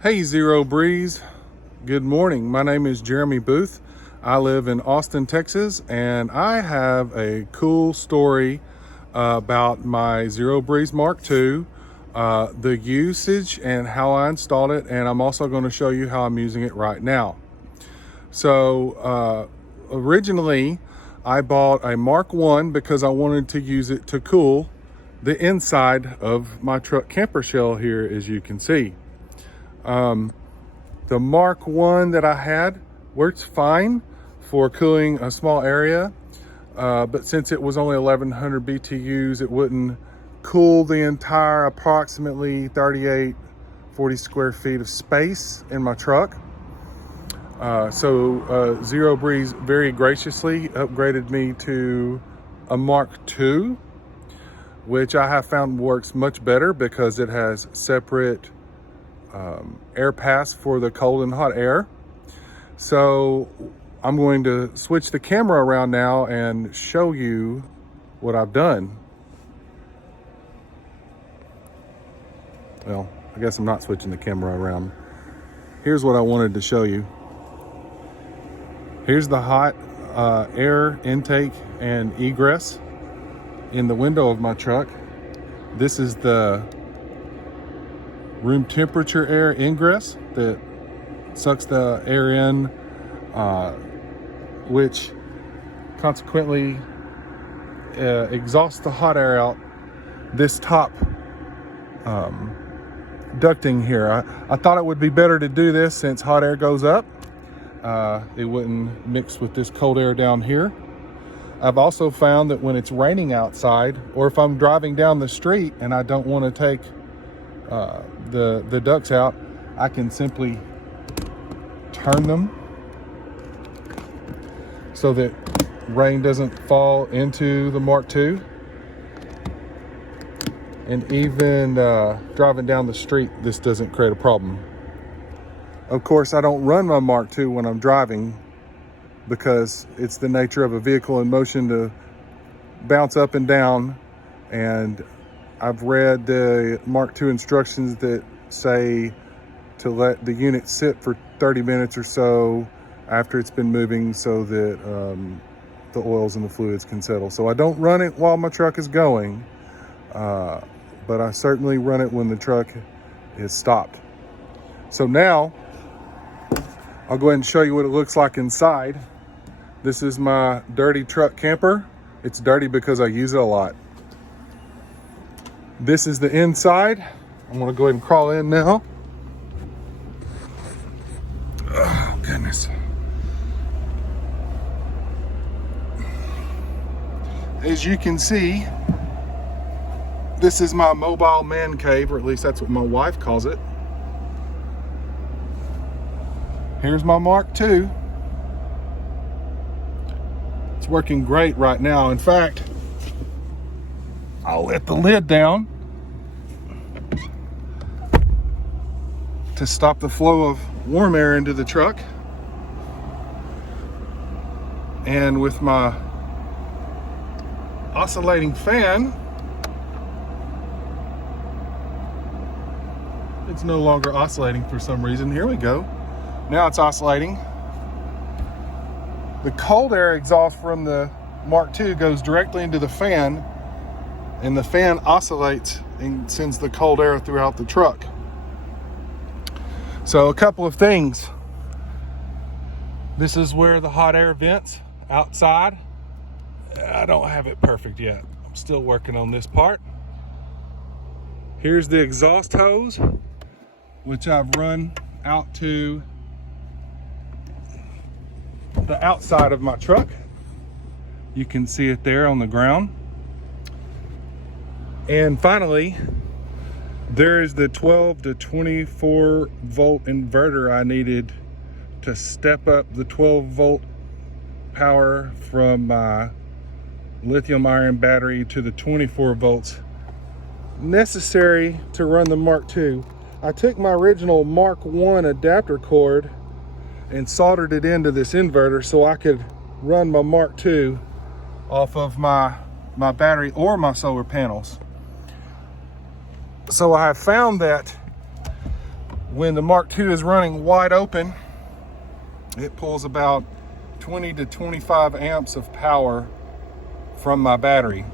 Hey Zero Breeze, good morning. My name is Jeremy Booth. I live in Austin, Texas, and I have a cool story about my Zero Breeze Mark II, the usage and how I installed it, and I'm also going to show you how I'm using it right now. So originally I bought a Mark I because I wanted to use it to cool the inside of my truck camper shell here, as you can see. The Mark I that I had works fine for cooling a small area, but since it was only 1100 BTUs, it wouldn't cool the entire approximately 40 square feet of space in my truck. So Zero Breeze very graciously upgraded me to a Mark II, which I have found works much better because it has separate air pass for the cold and hot air. So I'm going to switch the camera around now and show you what I've done. Well, I guess I'm not switching the camera around. Here's what I wanted to show you. Here's the hot air intake and egress in the window of my truck. This is the room temperature air ingress that sucks the air in, which consequently exhausts the hot air out this top ducting here. I thought it would be better to do this since hot air goes up. It wouldn't mix with this cold air down here. I've also found that when it's raining outside, or if I'm driving down the street and I don't want to take the ducts out, I can simply turn them so that rain doesn't fall into the Mark II. And even driving down the street, this doesn't create a problem. Of course, I don't run my Mark II when I'm driving because it's the nature of a vehicle in motion to bounce up and down, and I've read the Mark II instructions that say to let the unit sit for 30 minutes or so after it's been moving so that the oils and the fluids can settle. So I don't run it while my truck is going, but I certainly run it when the truck is stopped. So now I'll go ahead and show you what it looks like inside. This is my dirty truck camper. It's dirty because I use it a lot. This is the inside. I'm gonna go ahead and crawl in now. Oh, goodness. As you can see, this is my mobile man cave, or at least that's what my wife calls it. Here's my Mark II. It's working great right now. In fact, I'll let the lid down to stop the flow of warm air into the truck. And with my oscillating fan, it's no longer oscillating for some reason. Here we go. Now it's oscillating. The cold air exhaust from the Mark II goes directly into the fan, and the fan oscillates and sends the cold air throughout the truck. So a couple of things. This is where the hot air vents outside. I don't have it perfect yet. I'm still working on this part. Here's the exhaust hose, which I've run out to the outside of my truck. You can see it there on the ground. And finally, there is the 12 to 24 volt inverter I needed to step up the 12 volt power from my lithium ion battery to the 24 volts necessary to run the Mark II. I took my original Mark I adapter cord and soldered it into this inverter so I could run my Mark II off of my battery or my solar panels. So I have found that When the Mark II is running wide open, it pulls about 20 to 25 amps of power from my battery.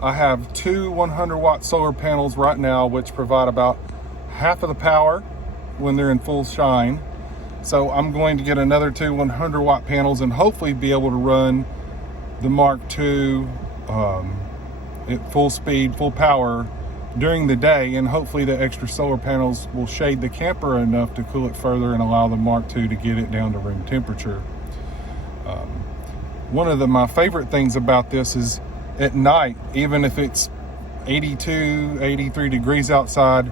I have two 100-watt solar panels right now, which provide about half of the power when they're in full shine. So I'm going to get another two 100-watt panels and hopefully be able to run the Mark II at full speed, full power during the day, and hopefully the extra solar panels will shade the camper enough to cool it further and allow the Mark II to get it down to room temperature. One of my favorite things about this is at night, even if it's 82, 83 degrees outside,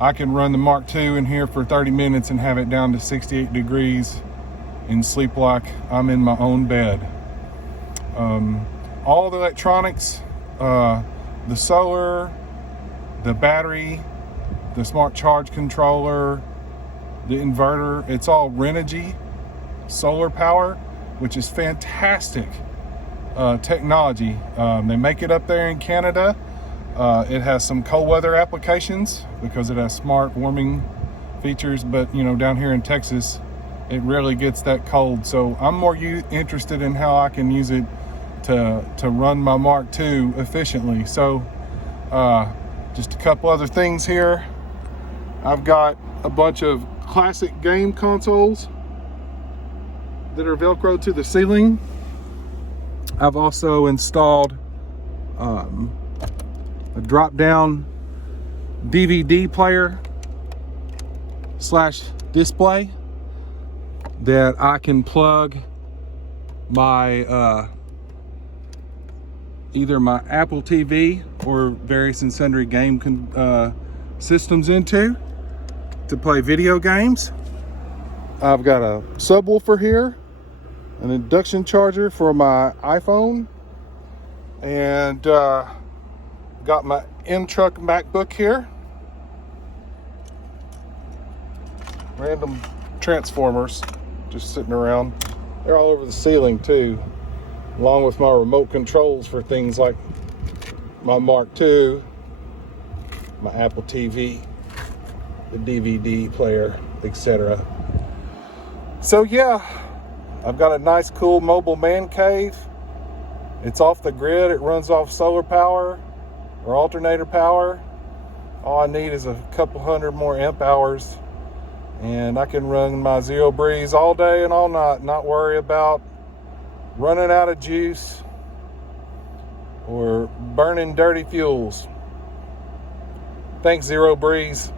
I can run the Mark II in here for 30 minutes and have it down to 68 degrees and sleep like I'm in my own bed. All the electronics, the solar, the battery, the smart charge controller, the inverter, it's all Renogy solar power, which is fantastic technology. They make it up there in Canada. It has some cold weather applications because it has smart warming features, but down here in Texas, it rarely gets that cold. So I'm more interested in how I can use it to run my Mark II efficiently. So just a couple other things here. I've got a bunch of classic game consoles that are Velcroed to the ceiling. I've also installed a drop-down DVD player / display that I can plug my either my Apple TV or various and sundry game systems into to play video games. I've got a subwoofer here, an induction charger for my iPhone, and got my M-Truck MacBook here. Random transformers just sitting around. They're all over the ceiling too, along with my remote controls for things like my Mark II, my Apple TV, the DVD player, etc. So yeah, I've got a nice cool mobile man cave. It's off the grid. It runs off solar power or alternator power. All I need is a couple hundred more amp hours, and I can run my Zero Breeze all day and all night, not worry about running out of juice or burning dirty fuels. Thanks, Zero Breeze.